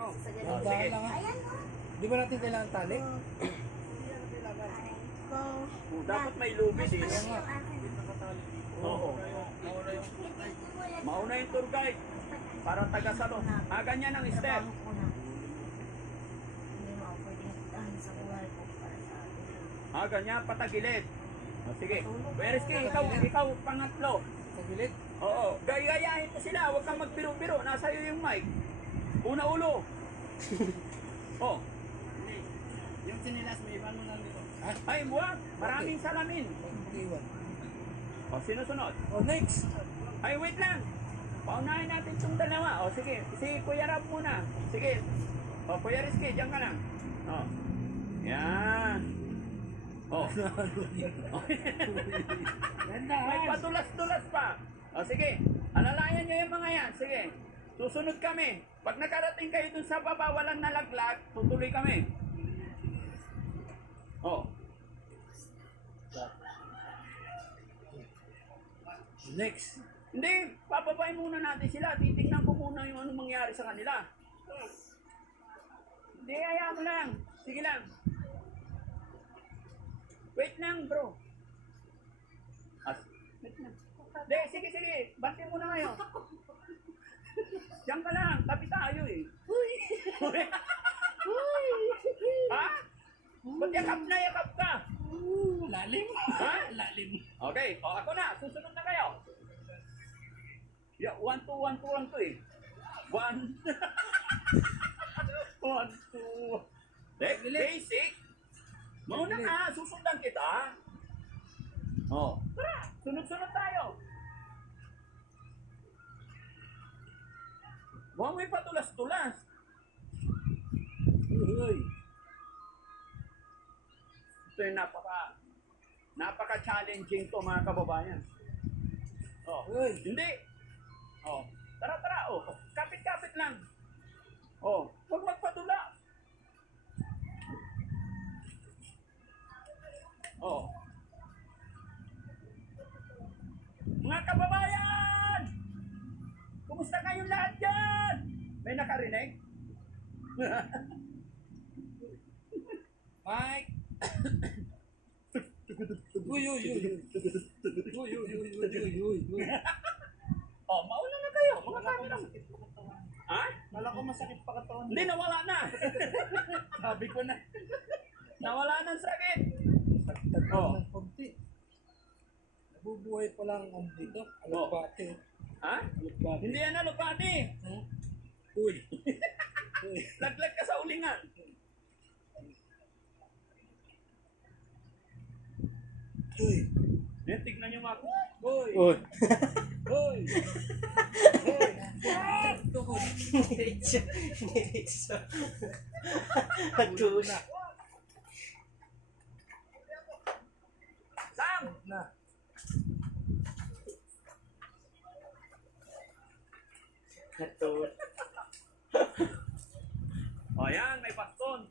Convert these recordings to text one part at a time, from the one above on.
Sa Dahan ganun. lang ha. Ayan o. Di ba natin kailangan tali? Go. Dapat may lubid eh. Mas yung akin. Oo. Mauna yung tour guide. Para taga-salo. Ganyan ang step. Trabaho ko na. Hindi mo ako pwedeng itahan sa buhay ko para sa atin. Ganyan, patagilid. Sige. Pereski, ikaw pangatlo. Sa gilid? Oo. Gayayahin mo sila. Huwag kang magbiro-biro. Nasa iyo yung mic. Una ulo. Oh. Yung sinilas may iba mo lang dito. Ay, buwag. Maraming salamin. Iwan. Sinusunod. Next. Ay, wait lang. Paunahin natin itong dalawa. Sige. Si Kuya Rab muna. Sige. Kuya Rizky, diyan ka lang. Yan. May patulas-tulas pa. Sige. Alalayan nyo yung mga yan. Sige. Susunod kami. Pag nakarating kayo dun sa baba, walang nalaglag, tutuloy kami. Next. Hindi, papabayin muna natin sila. Titingnan ko muna yung anong mangyari sa kanila. Hindi, hayaan mo lang. Sige lang. Wait lang, bro. Wait lang. Hindi, sige. Bante muna kayo. Diyan ka lang. Tabi tayo eh. Ha? Ba't yakap ka? Lalim. Ha? Lalim. Okay, ako na. Susunod na kayo. 1, 2, 1, 2, 1, 2 eh. 1, 1, 2. Basic. Mauna ka, susundan kita. Tara, sunod-sunod tayo. Huwag may patulas-tulas. Ito yung napaka-challenging to mga kababayan. Hindi. Tara. Kapit-kapit lang. Huwag magpatula. Mga kababayan! Kumusta kayong lahat dyan? May nakarinig? Mike. Uy. Mauna na kayo. Mga camera. Ha? Kala ko masakit pa katawan. Hindi, nawala na. Sabi ko na. Nawala na ang sakit. Ng konti. Nabubuhay pa lang ang dito. Alabate. Ha? Alabate. Hindi yan alupati. Uy. Laglag ka sa ulingan. Uy. Tignan nyo mga. Uy. Tukod. Atus. Sam! Na. Atus. Yan, may baston.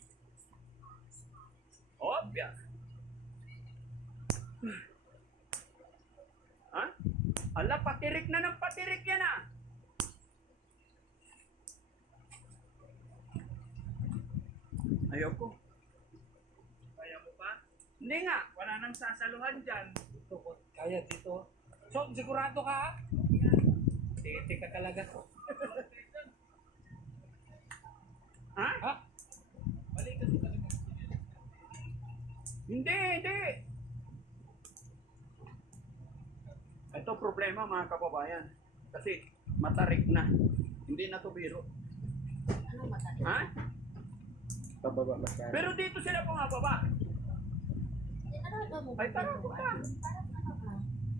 Yan. Ha? Ala, patirik na ng patirik yan ah. Ayoko. Kaya mo pa? Hindi nga. Wala nang sasaluhan dyan. Tukod. Kaya dito. So, sigurado ka? Titi ka talaga to. Ha? Ha? Balik kasi talaga. Hindi. Ito problema mga kababayan. Kasi matarik na. Hindi na to biro. Ano matarik? Ha? Pababa basta. Pero dito sila pumababa. Ano mo? Ay, tara ko pa. Parang ano ka?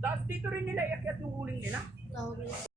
Tapos dito rin nila iakyat yung uling nila. Ikaw rin.